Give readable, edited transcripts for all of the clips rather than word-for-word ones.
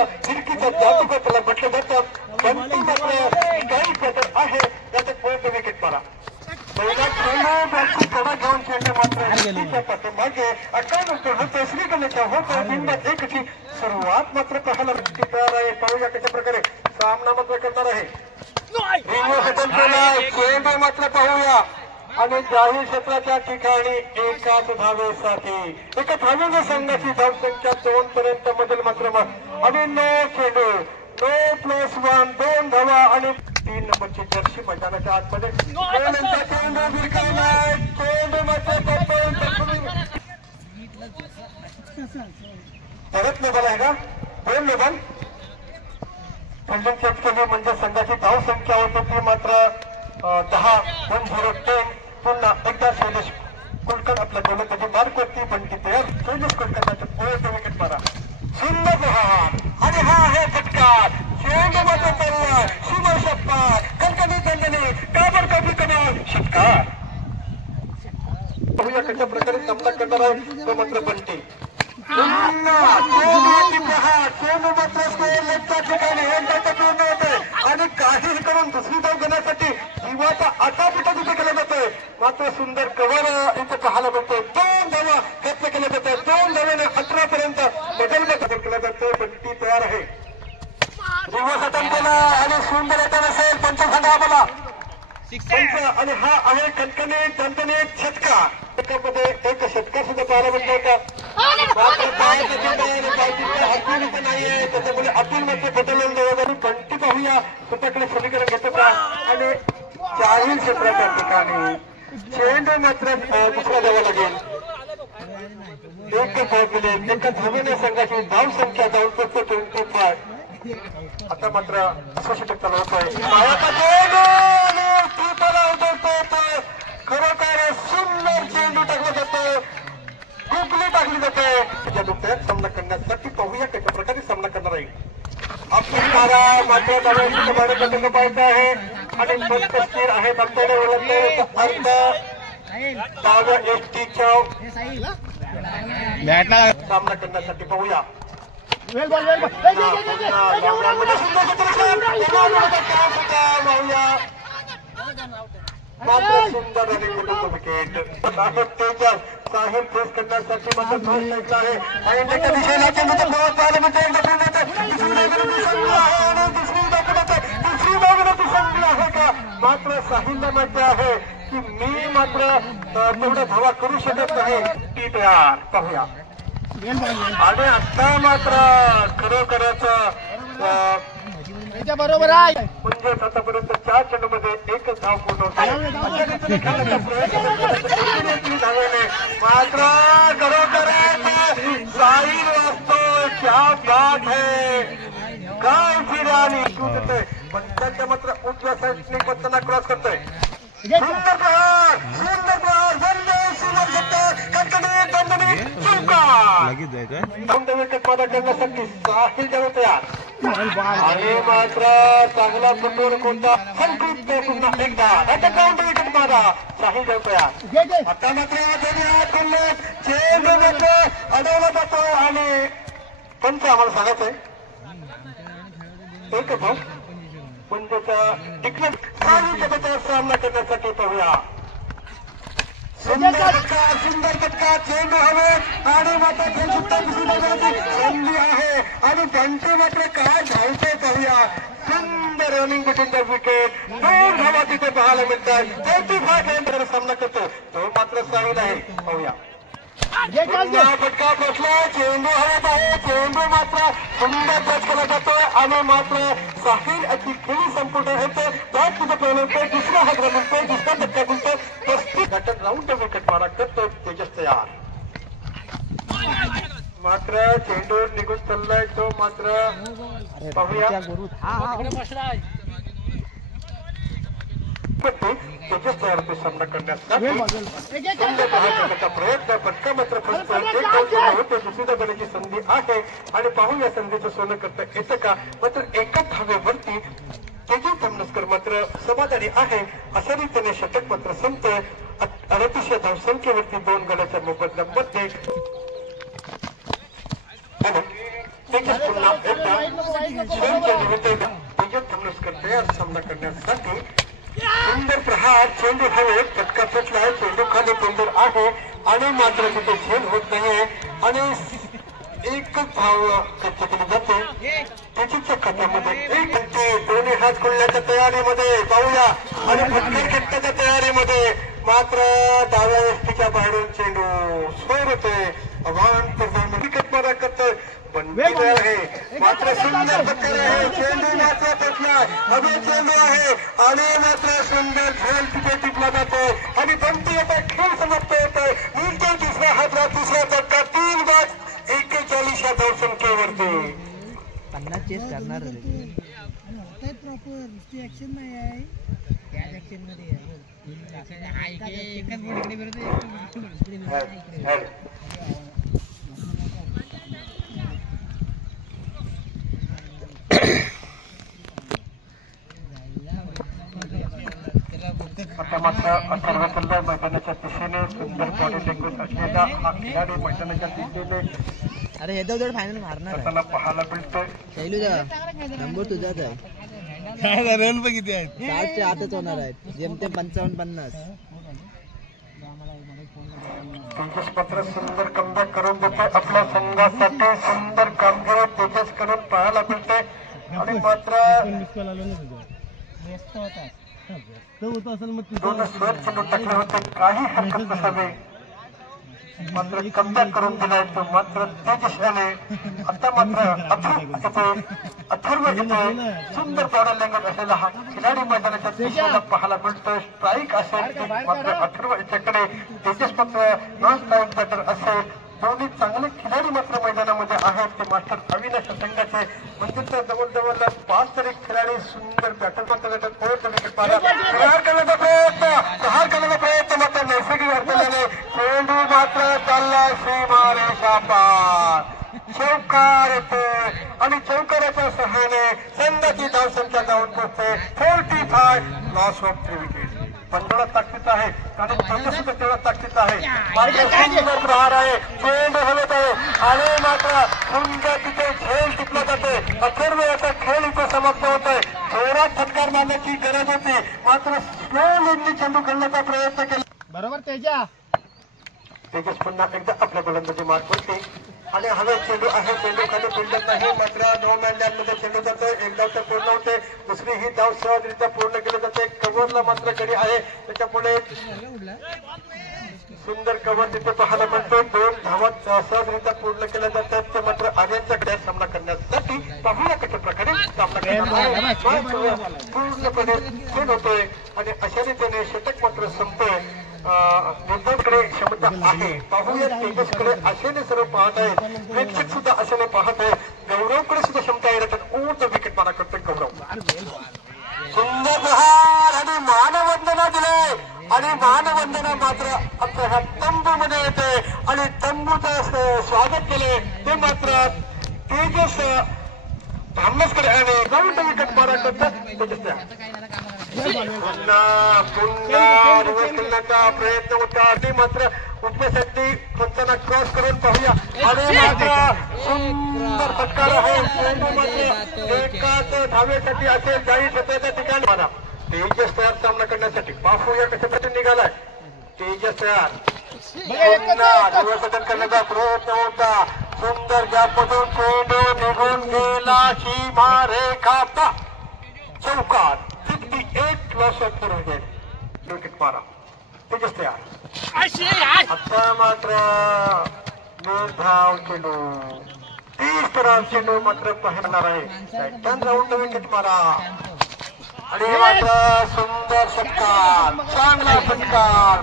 आता फिरकीचा जादूगार त्याला म्हटलं जातं. बंटी मात्र काही बदल आहे त्याचा पॉइंट विकेट मारा. पहिला चेंडू थोडा घेऊन चेंडू मात्र मागे 98 होते श्रीगणेच्या होते बिंबात एकची सुरुवात मात्र पाहायला तयार आहे. पाहूया कशा प्रकारे सामना मात्र करणार आहे. चेंडू मात्र पाहूया आणि जाहीर क्षेत्राच्या ठिकाणी एकाच धावेसाठी एका धावेच्या संघाची धावसंख्या 2 पर्यंत मधील मात्र आणि 9 चेंडू 9+1 2 धावा आणि 3 नंबरची जर्सी मैदानाच्या आतमध्ये चेंडू भिरकावलाय. चेंडू मात्र परत लेबल आहे का 2 लेबल केली म्हणजे संघाची धाव संख्या होती ती मात्र 10-10 पुन्हा एकदा शैलेश कुलकर्णी आपल्या गोलंदाजी मार्कवरती बंटी तयार. शैलेश कुलकर्ण्याचे पॉइंट विकेट मारा. सुंदर प्रहार आणि हा आहे फटकार. चेंडू मात्र चालला शिव शप्पा कणकणी दंडने ताबडतोब कमाल षटकार. पाहूया कशा प्रकारे सामना करणार आहे तो मात्र बंटी. चेंडू मात्र ठिकाणी होते आणि काही करून दुसरी धाव घेण्यासाठी जीवाचा आटापिटा तिथे केला जातोय. मात्र सुंदर कव्हर इथे पाहायला मिळतोय. 2 धावा खर्च केल्या जातात. 2 धाव्याने 18 पर्यंत बदल केला जातोय. बंटी तयार आहे. दिवस केला आणि सुंदर येताना असेल पंच सांगा आम्हाला पंच आणि हा आहे कणकणी दंडने षटका. त्यामध्ये एक षटकार सुद्धा पाहायला मिळतो होता. नाहीये त्याच्यामुळे अतुल मात्र बदलून देण्यासाठी बंटी पाहूया स्वतःकडे समीकरण घेतो का आणि जाहीर क्षेत्राच्या ठिकाणी चेंडू मात्र दुसरा द्यावा लागेल. एक धाव केले एका धावेने संघाची धाव संख्या जाऊन 25. आता मात्र दुसरा षटक चालू होतोय. खरोखर सुंदर चेंडू टाकला जातो. कुकली टाकली जाते. त्याच्या सामना करण्यासाठी पाहूया कशा प्रकारे सामना करणार आहे. आपण मात्र धावण्याची पाहायचं आहे आणि स्थिर आहे. आपल्याला ओळखलं अर्ध डाव्या एसटीच्या सामना करण्यासाठी पाहूया. मात्र सुंदर रनिंग विकेट. तेजस साहेब फेस करण्यासाठी मात्र दोष ऐकला आहे आणि एका दिशेला चेंडू पाहायला मिळते. दुसरी बाजूला संधी आहे का मात्र साहिलला माहिती आहे की मी मात्र तेवढ्या धावा करू शकत नाही. ती तयार पाहूया आणि आता मात्र खरोखरच बरोबर आहे. म्हणजेच आतापर्यंत 4 चेंडूमध्ये एकच धाव पूर्ण होते. मात्र खरोखर साहिल वाचतोय. क्या बात है काय फिरानी पण त्याच्या मात्र उजव्या साईडने पत्ताना क्रॉस करतोय. सुंदर प्रहार सुंदर प्रहार विकेट पादा करण्यासाठी साहिल जवळ तयार आणि मात्र चांगला फुटबॉल कोणता संतृप्त पुन्हा एकदा आता काउंटर विकेट मारा साहिल जवळ तयार. आता मात्र चेंडू मात्र अडवला जातो आणि पंच आम्हाला सांगायचंय एक भाऊ पण त्याचा टिकल्या सामना करण्यासाठी पाहूया. सुंदर फटका चेंडू हवे आणि मात्र संधी आहे आणि बंटी मात्र काय धावतोय पाहूया. सुंदर रनिंग बिटवीन द विकेट. 2 धावा तिथे पाहायला मिळतात. 35 सामना करतो तो मात्र साहिल आहे. पाहूया फटका बसला. चेंडू हवेत आहे. चेंडू मात्र सुंदर टच केला जातोय आणि मात्र साहिल अशी खेळी संपूर्ण होते. त्यात तुझं पहिलं दुसरा हात रमतोय. दुसरा फटका गुंतोय. 35 बटन राऊंड विकेट मारा करतोय तेजस तयार. मात्र चेंडू निघून चाललाय तो मात्र पाहूया तेजस तयार होते सामना करण्यासाठी प्रयत्न. फटका मात्र होते. दुसऱ्या बण्याची संधी आहे आणि पाहूया संधीचं सोनं करता येतं का. मात्र एका धावेवरती तेजस धामनसकर मात्र समाधानी आहे. अशा रीतीने षटक मात्र संपतोय. 38 धावसंख्येवरती 2 गड्याच्या मोबदल्यामध्ये तेजस पुन्हा एकदा चेंडूच्या निमित्ताने तेजस थमनस्कर तयार सामना करण्यासाठी सुंदर प्रहार चेंडू हवेत चटका सुटलाय चेंडू खाली पेंडर आहे आणि मात्र तिथे झेल होत नाही आणि एकच धाव खर्च केली जाते त्याच्या खात्यामध्ये एक घंटे दोन्ही हात खोलण्याच्या तयारीमध्ये पाहूया आणि फटकार घेतल्याच्या तयारीमध्ये मात्र डाव्या यष्टीच्या बाहेरून चेंडू स्वर होतोय अवांतर विकेट मारा करतोय बंदी आहे मात्र सुंदर फटकार आहे चेंडू मात्र पोचलाय हवे चेंडू आहे आणि मात्र सुंदर झेल तिथे टिपला जातोय आणि बंदी आता खेळ समाप्त होतोय मिळतोय तिसरा हातला तिसरा फटका 3 बाद 41 या धावसंख्येवरती 50 चेस करणार आता मात्र अथर्व चाललाय मैदानाच्या दिशेने सुंदर बॉडी लँग्वेज असलेला हा खेळाडू मैदानाच्या दिशेने अरे हे तर फायनल मारणार त्याला पाहायला मिळतोय शैलूजा नंबर तुझाच आहे काय रन पण किती आहेत 60 च्या आतच होणार आहेत जेमतेम 55-50 तेजस मात्र सुंदर कमबॅक करून देते आपल्या संघासाठी सुंदर कामगिरी तेजस कडून पाहायला मिळते आणि मात्र दोन स्वर चेंडू टाकले होते काही हरकत नसावे मात्र कमबॅक करून दिलाय तो मात्र तेजस आले आता मात्र अथर्व येतोय सुंदर बॉडी लँग्वेज असलेला हा खिलाडी मैदानाच्या दिशेला पाहायला मिळतोय स्ट्राईक असेल मात्र अथर्व याच्याकडे तेजस मात्र नॉन स्ट्राईक बॅटर असेल दोन्ही चांगले खिलाडी मात्र मैदानामध्ये आहेत ते मास्टर अविनाश संघाचे म्हणजे तर जवळजवळ 5 तरी खिलाडी सुंदर बॅटर मात्र प्रहार करण्याचा प्रयत्न मात्र नैसर्गिक अडचणीने चेंडू मात्र चालला सीमारेषा पार चौकार येतोय आणि चौकाराच्या सहाय्याने संघाची धावसंख्या जाऊन पोहोचते 45 लॉस ऑफ 3 विकेट पंधरा ताकदीत आहे आणि तेजस सुद्धा तेवढा ताकदीत आहे सुंदर प्रहार आहे चेंडू हवेत आहे आणि मात्र सुंदर तिथे झेल टिपला जाते अथर्व याचा खेळ इथे समाप्त होतोय जोरात फटकार मारण्याची गरज होती मात्र स्लो लेननी चेंडू खेळण्याचा प्रयत्न केला बरोबर तेजस पुन्हा एकदा आपल्या गोलंदाजी मार्ग करते आणि हवे चेंडू आहे चेंडू खाली पिंडत नाही मात्र 9 मॅनमध्ये चेंडू जातोय एक धाव तर पूर्ण होते दुसरी ही धाव सहजरित्या पूर्ण केली जाते कव्हरला मात्र गडी आहे त्याच्यापुढे सुंदर कव्हर तिथे पाहायला मिळतो 2 धावा सहजरित्या पूर्ण केल्या जातात ते मात्र आर्यांच्या गड्यात सामना करण्यासाठी पाहूया कशा प्रकारे सामना करणार पूर्णपणे खेळ होतोय आणि अशा रीतीने षटक मात्र संपतोय निर्धारकडे क्षमता आहे पाहूया तेजसकडे आशेने सर्व पाहत आहे प्रेक्षक सुद्धा आशेने पाहत आहे गौरवकडे सुद्धा क्षमता आहे ऊर्ज विकेट मारा करतोय गौरव सुंदर प्रहार आणि मानवंदना दिलाय आणि मानवंदना मात्र आपल्या ह्या तंबूमध्ये येते आणि तंबूचं स्वागत केले ते मात्र तेजस धामनसकडे आणि जाऊन विकेट मारा करतात तेजस पुन्हा रिव्हर्स करण्याचा प्रयत्न होता आणि मात्र उपसाठी पंचांना क्रॉस करून पाहूया आणि मात्र सुंदर फटकार आहे चेंडू मात्र एकाच धावेसाठी असेल 40-17 ठिकाणी मला तेजस तयार सामना करण्यासाठी पाहूया कशा प्रकारे निघालाय तेजस तयार पुन्हा रिव्हर्स करण्याचा प्रयत्न होता सुंदर गॅपमधून चेंडू निघून गेला सीमारेखा चौकार 58 लॉस ऑफ 4 विकेट विकेट मारा तेजस तयार आता मात्र निर्धाव चेंडू 30 रन चेंडू मात्र पाहणार आहे 10 राऊंड विकेट मारा आणि मात्र सुंदर षटकार चांगला षटकार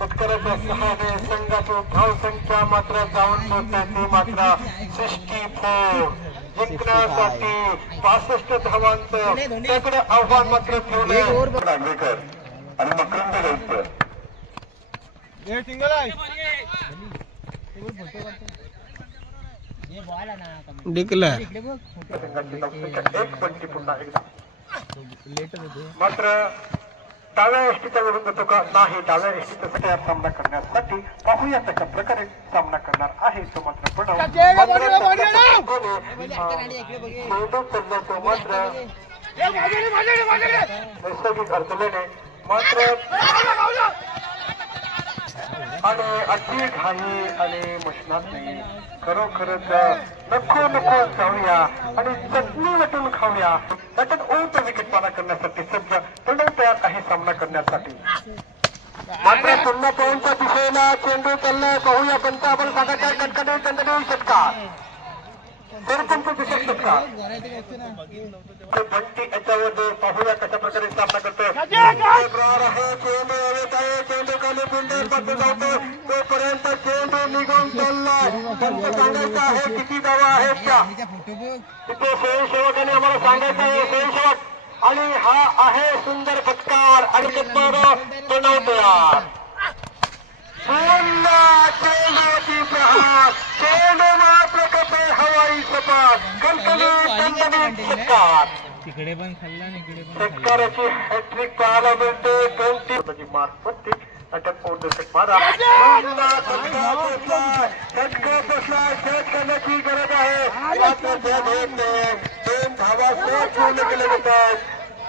षटकाराच्या सहाय्याने संघाची धावसंख्या मात्र जाऊन पोहोचते ती मात्र 64 जिंकण्यासाठी 65 धावांचं त्याकडे आव्हान मात्र ठेवलं नागरेकर आणि मकरंद एक पंची पुन्हा एकदा मात्र डाव्या एसटीचा विरुद्ध तो का नाही. डाव्या एसटीचा तयार सामना करण्यासाठी पाहूया कशा प्रकारे सामना करणार आहे तो मात्र प्रणव मात्र नैसर्गिक अडचणीने मात्र आणि अति घाई आणि मशनात नाही. खरोखरच नको जाऊया आणि चटणी वाटून खाऊया. त्याच्यात ओट विकेट पाला करण्यासाठी सज्ज प्रणव तयार आहे सामना करण्यासाठी. मात्र पुन्हा पॉईंटच्या दिशेला चेंडू चाललाय. पाहूया पंचावन्न सागाच्या कटकटी चंदनी षटकार सरपंच दिसत षटकार बंटी याच्यामध्ये पाहूया कशा प्रकारे सामना करतोय. चेंडू खाली बिल्डर मध्ये जातो तोपर्यंत चेंडू निघून चाललाय. त्यांचं सांगायचं आहे किती धावा आहेत त्या तिथे स्वयंसेवकाने आम्हाला सांगायचं आहे. स्वयंसेवक आणि हा आहे सुंदर फटकार आणि प्रणव तयार. चेंडूची प्रहार चेंडू मात्र कसे हवाई सपाट कंकणी षटकार तिकडे पण खाल्ला इकडे पण षटकाराची हॅट्रिक पाहायला मिळते. 20 मार्फत अटक पोहोचत मारा षटकार बसला सेट करण्याची गरज आहे. मात्र त्या भेट 2 धावा सेट पूर्ण केल्या जातात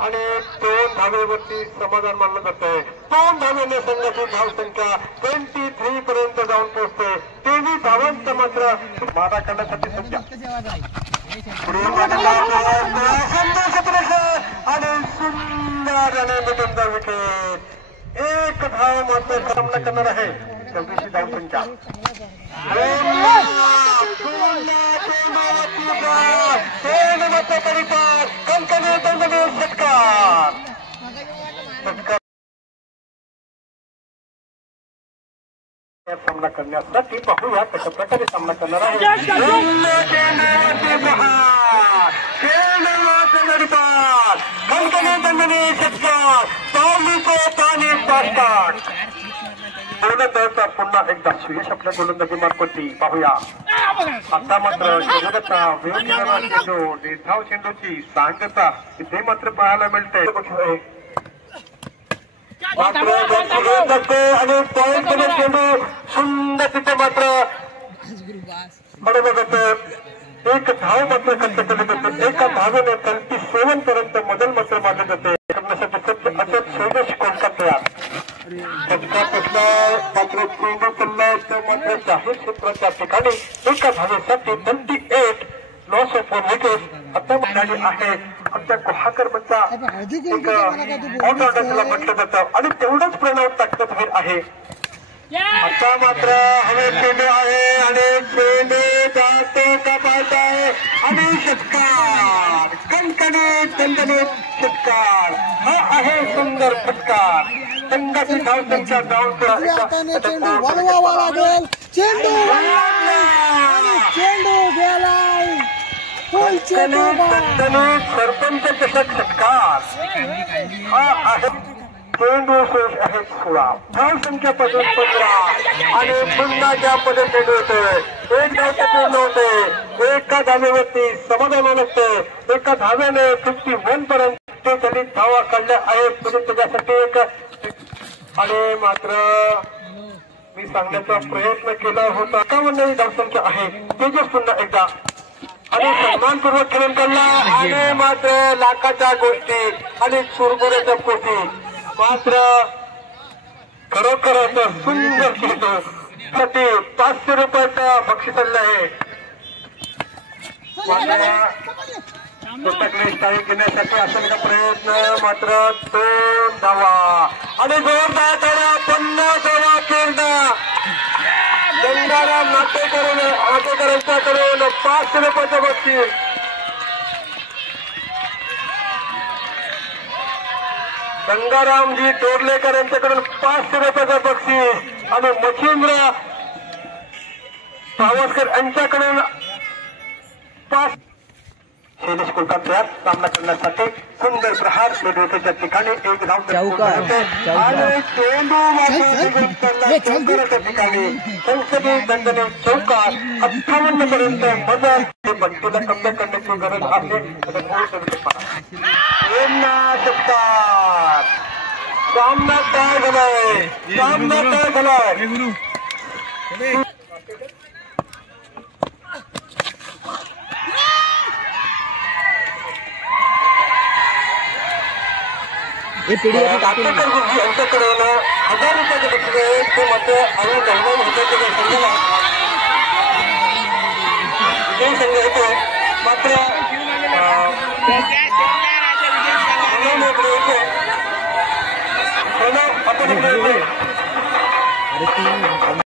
आणि 2 धावेवरती समाधान मानलं जातंय. 2 धावेने संघाची धावसंख्या 23 पर्यंत जाऊन पोहोचते. 23 धावांचा मात्र मारा करण्यासाठी सज्ज आणि सुंदर आणि निबंध विकेट. 1 धाव मात्र सामना करणार आहे. 24 धावसंख्या सामना करण्यासाठी पाहूया कशा प्रकारे सामना करणार आहे. पुन्हा एकदा सुयश आपल्या गोलंदाजी मार्फती पाहूया. आता मात्र चेंडू निर्धाव चेंडूची सांगता इथे मात्र पाहायला मिळते. आणि पॉईंट चेंडू सुंदर तिथे मात्र बरोबर जातं. 1 धाव मात्र खर्च केले जाते. एका धावेने 27 पर्यंत मदल मात्र मानले जाते. करण्यासाठी सत्य अशोक शैलेश कोलकाता तयार. मात्र चेंडू चाललाय तर मात्र जाहीर क्षेत्राच्या ठिकाणी एका धावेसाठी 28 लॉस ऑफ 1 विकेट आता मिळाली आहे. आमच्या गुहाकर बंचा एक ऑलराऊंडरला म्हटलं जातं आणि तेवढंच प्रणव ताकदवीर आहे. आता मात्र हवे चेंडू आहे आणि चेंडू जातो का पाहता आहे आणि षटकार कणकणीत दणदणीत षटकार. हा आहे सुंदर षटकार. संघाची धावसंख्या जाऊन सरपंच चषक षटकार. हा आहे चेंडू आहे 16 धावसंख्या 15 आणि पुन्हा ज्यामध्ये चेंडू होतोय. 1 धाव पूर्ण होते. एका धावेवरती समाधान असते. एका धाव्याने 51 पर्यंत ते त्यांनी धावा काढल्या आहेत. म्हणजे त्याच्यासाठी एक आणि मात्र मी सांगण्याचा प्रयत्न केला होता. 51 धावसंख्या आहे. तेजस पुन्हा एकदा आणि सन्मानपूर्वक खेळून काढला आणि मात्र लाखाच्या गोष्टी आणि चुरमुऱ्याच्या गोष्टी मात्र खरोखर असं सुंदर खेळतो. 500 रुपयाचा बक्षीस आहे. स्थायी घेण्यासाठी असेल का प्रयत्न मात्र 2 धावा आणि जोरदार धावा 50 धावा खेळणा गंगाराम नातेकरांच्याकडून 500 रुपयाचं बक्षीस. गंगारामजी टोरलेकर यांच्याकडून 500 रुपयाचं बक्षीस आणि मच्छिंद्र पावसकर यांच्याकडून 5. शैलेश कोलकाता सामना करण्यासाठी सुंदर प्रहार डोक्याच्या ठिकाणी 1 धाव आणि चेंडू ठिकाणी संसदीय दंडने चौकार 58 पर्यंत मदर हे बंटीला कब्जा करण्याची गरज आहे. षटकार सामना तयार झालाय सामना तयार झालाय गुरु आंबेडकर गुरुजी यांच्याकडे 1000 रुपयाचे बक्षीस आहे ते मात्र अजून काही विजय संघ येतो मात्र अरे